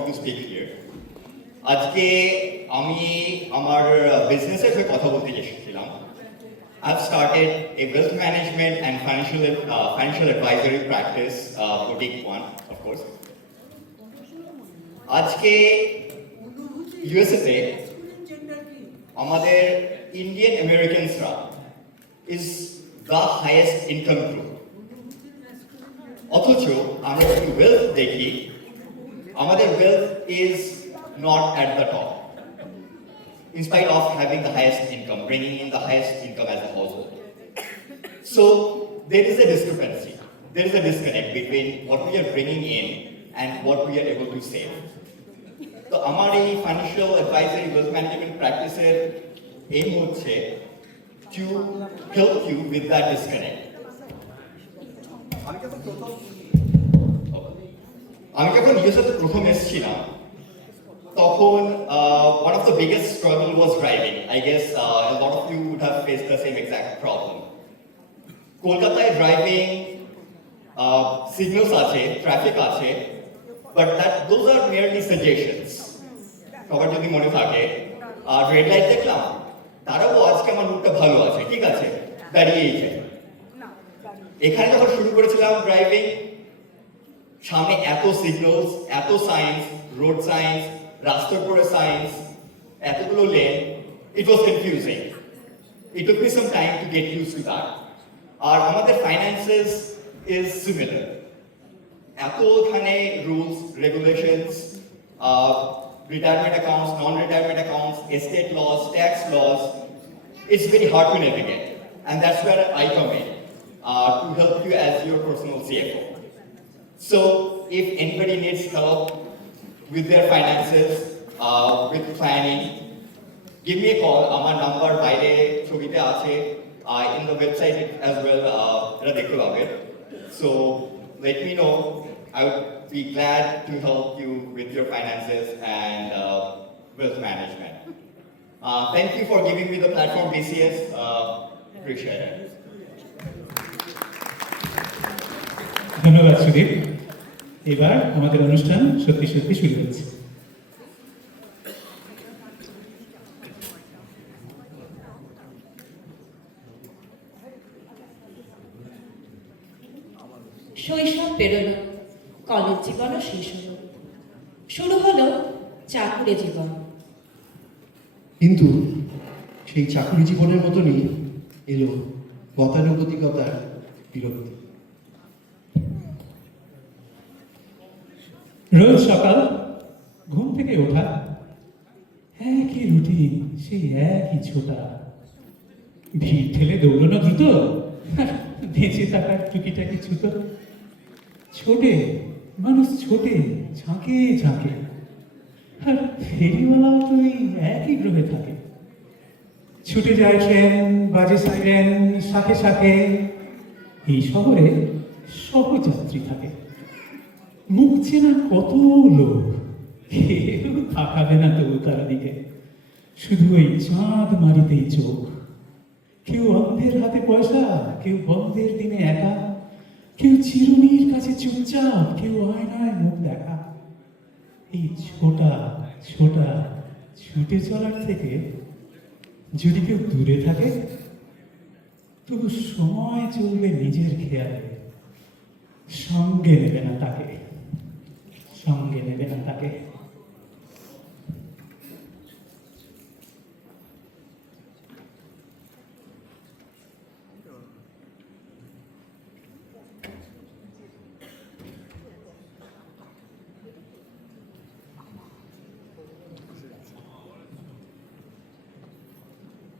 to speak here. আজকে আমি আমার বিজনেসের হয়ে কথা বলতে এসেছিলাম। I've started a wealth management and financial advisory practice, boutique one, of course. আজকে ইউএসএ তে আমাদের Indian আমেরিকানসরা is the highest income group. অথচ আমরা যদি ওয়েলথ দেখি, আমাদের wealth is not at the top. In spite of having the highest income, bringing in the highest income as a household. So there is a discrepancy. There is a disconnect between what we are bringing in and what we are able to save. So আমার এই financial advisory wealth management practice-এর aim হচ্ছে to help you with that disconnect. আমি যখন USA প্রথম এসেছিলাম তখন one of the biggest struggle was driving. I guess a lot of you would have faced the same exact problem. কলকাতায় driving signals আছে, traffic আছে, but those are merely suggestions. সবার যদি মনে থাকে রেড লাইট দেখলাম, তারাও আজকে আমার রুটটা ভালো আছে, ঠিক আছে, দাঁড়িয়েই যায়। এখানে যখন শুরু করেছিলাম ড্রাইভিং, সামনে এত সিগন্যালস, এত সাইন্স, রোড সাইন্স, রাস্তার পরে সাইন্স, এতগুলো lane, it was confusing. It took me some time to get used to that. আর আমাদের ফাইন্যান্সেস is similar. এতখানে rules, regulations, retirement accounts, non-retirement accounts, estate laws, tax laws, it's very hard to navigate. And that's where I come in to help you as your personal CFO. So if anybody needs help with their finances, with planning, give me a call. Amar number বাইরে ছবিতে আছে, in the website as well, এটা দেখতে পাবে. So let me know. I would be glad to help you with your finances and wealth management. Thank you for giving me the platform, BCS. Appreciate it. ধন্যবাদ সুদীপ। এবার আমাদের অনুষ্ঠান সত্যি সত্যি শুরু হচ্ছে। শৈশব পেরোলো, কলেজ জীবনও শেষ হলো, শুরু হলো চাকুরে জীবন। কিন্তু সেই চাকরি জীবনের মতনই এলো গতানুগতিকতার বিরক্তি। রোজ সকাল ঘুম থেকে ওঠা, একই রুটিন, সেই একই ছোটা, ভিড় ঠেলে দৌড়ানো দ্রুত, বেঁচে থাকার টুকিটাকি ছুতো। ছোটে মানুষ, ছোটে ঝাঁকে ঝাঁকে, আর ফেরিওয়ালাও তো এই একই গ্রহে থাকে। ছুটে যায় ট্রেন, বাজে সাইরেন, শাখে শাখে। এই শহরে সহযাত্রী থাকে, মুখ চেনা কত লোক, কেউ তাকাবে না তবু তার দিকে, শুধু ওই চাঁদ মারিতেই চোখ। কেউ অন্ধের হাতে পয়সা, কেউ বন্ধের দিনে একা, কেউ চিরুনির কাছে চুপচাপ, কেউ আয়নায় মুখ দেখা। এই ছোটা ছোটা ছুটে চলার থেকে যদি কেউ দূরে থাকে, তবু সময় চলবে নিজের খেয়ালে, সঙ্গে নেবে না তাকে, সঙ্গে নেবে না তাকে।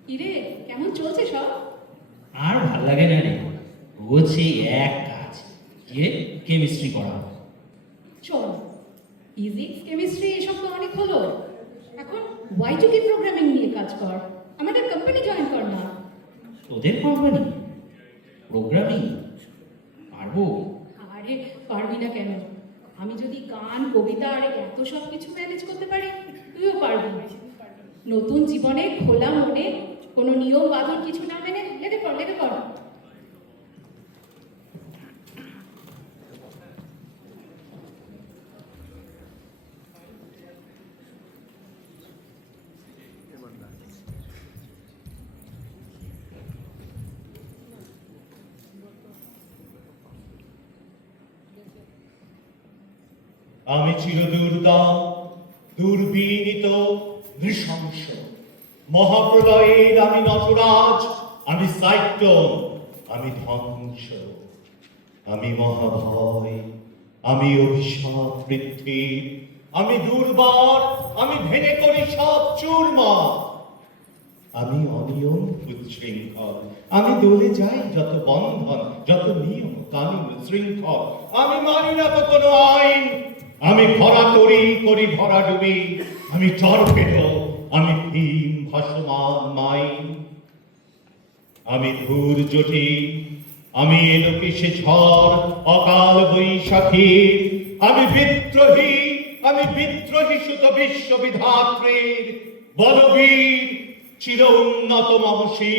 কিরে, কেমন চলছে সব? আর ভাল লাগে না রে, রোজ সেই এক কাজ, যে কেমিস্ট্রি করা। চল, ফিজিক্স, কেমিস্ট্রি এসব তো অনেক হলো, এখন Y2K প্রোগ্রামিং নিয়ে কাজ কর, আমাদের কোম্পানি জয়েন কর না। তোদের কোম্পানি প্রোগ্রামিং পারবো? আরে পারবি না কেন? আমি যদি গান, কবিতা আর এত সব কিছু ম্যানেজ করতে পারি, তুইও পারবি। নতুন জীবনে খোলা মনে, কোনো নিয়ম বাঁধন কিছু না মেনে লেগে পড়, লেগে পড়। আমি চিরদুর্দম, দুর্বিনীত, নৃশংস। মহাপ্রলয়ের আমি নটরাজ, আমি সাইক্লোন, আমি ধ্বংস, আমি মহাভয়, আমি অভিশাপ পৃথিবীর, আমি দুর্বার, আমি ভেঙে করি সব চুরমার। আমি অনিয়ম উচ্ছৃঙ্খল, আমি দলে যাই যত বন্ধন, যত নিয়ম কানুন শৃঙ্খল। আমি মানি না তো কোনো আইন, আমি ভরা করি ভরা ডুবি, আমি টর্পেডো, আমি ভীম ভাসমান মাইন। আমি ধূর জটি, আমি এলোকেশে ঝড়, অকাল বৈশাখী। আমি বিদ্রোহী সুত বিশ্ববিধাত্রীর বলবীর, চির উন্নত মহর্ষি।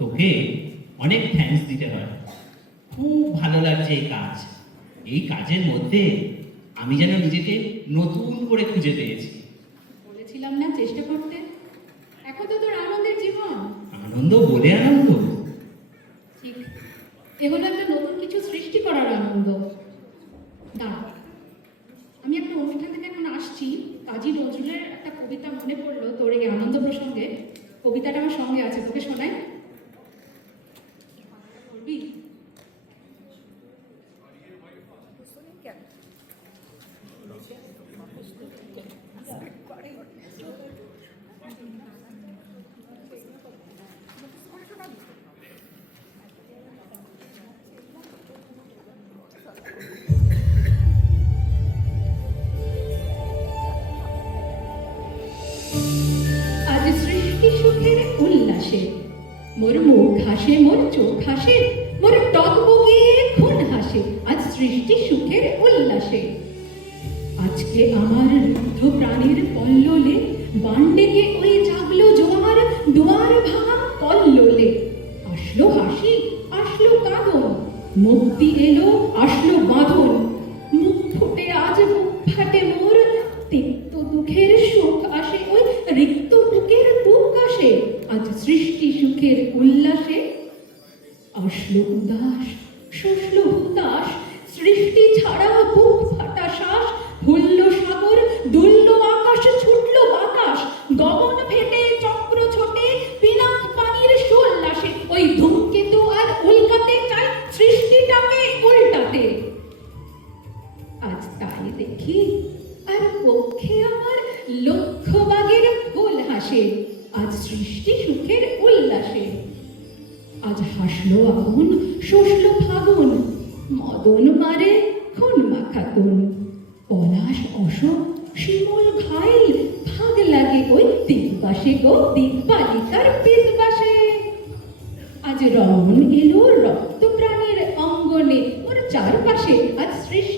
তোকে অনেক থ্যাঙ্কস দিতে হয়। খুব ভালো লাগছে এই কাজ। এই কাজের মধ্যে আমি যেন নিজেকে নতুন করে খুঁজে পেয়েছি। বলেছিলাম না চেষ্টা করতে। এখন তো তোর আনন্দের জীবন। আনন্দ বলে আনন্দ? ঠিক, এ হলো একটা নতুন কিছু সৃষ্টি করার আনন্দ। দাঁড়া, আমি একটা অনুষ্ঠান থেকে এখন আসছি, কাজী নজরুলের একটা কবিতা মনে পড়লো তোর এই আনন্দ প্রসঙ্গে। কবিতাটা আমার সঙ্গে আছে, তোকে শোনাই। বলবি? আজ সৃষ্টি সুখের উল্লাসে মোর মুখ হাসে, মোর চোখ হাসে, মোর টক বগিয়ে খুন হাসে। আজ সৃষ্টি সুখের উল্লাসে। আজকে আমার রুদ্ধ প্রাণের পল্ললে বান ডেকে ওই জাগলো জোয়ার, দুয়ার ভাঙা কল্লোলে। আসলো হাসি, আসলো কাঁদন, মুক্তি এলো, আসলো বাঁধন। মুখ ফুটে আজ বুক ফাটে মোর, তিক্ত দুঃখের সুখ আসে, ওই রিক্ত বুকের দুঃখ আসে। আজ সৃষ্টি সুখের উল্লাসে। আসলো উদাস, শুষলো হুতাশ, সৃষ্টি ছাড়া বুক ফাটা শ্বাস। ভুলল সাগর, দুলল আকাশ, ছুটল বাতাস, গগন ফেটে চক্র ছোটে, পিনাক পানির সোল্লাসে। ওই ধূমকেতু আর উল্কাতে চাই সৃষ্টিটাকে উল্টাতে। আজ তাই দেখি আর পক্ষে আমার লক্ষ বাগের ফুল হাসে। আজ সৃষ্টি সুখের উল্লাসে। আজ হাসলো আগুন, শোষলো ফাগুন, মদন মারে খুন মাখাতুন, পলাশ অশোক শিমুল ঘাইল, ভাগ লাগে ওই দিগবাসে গো দিগবালিকার পিতবাসে। আজ রমন এলো রক্ত প্রাণের অঙ্গনে, ওর চারপাশে আজ সৃষ্টি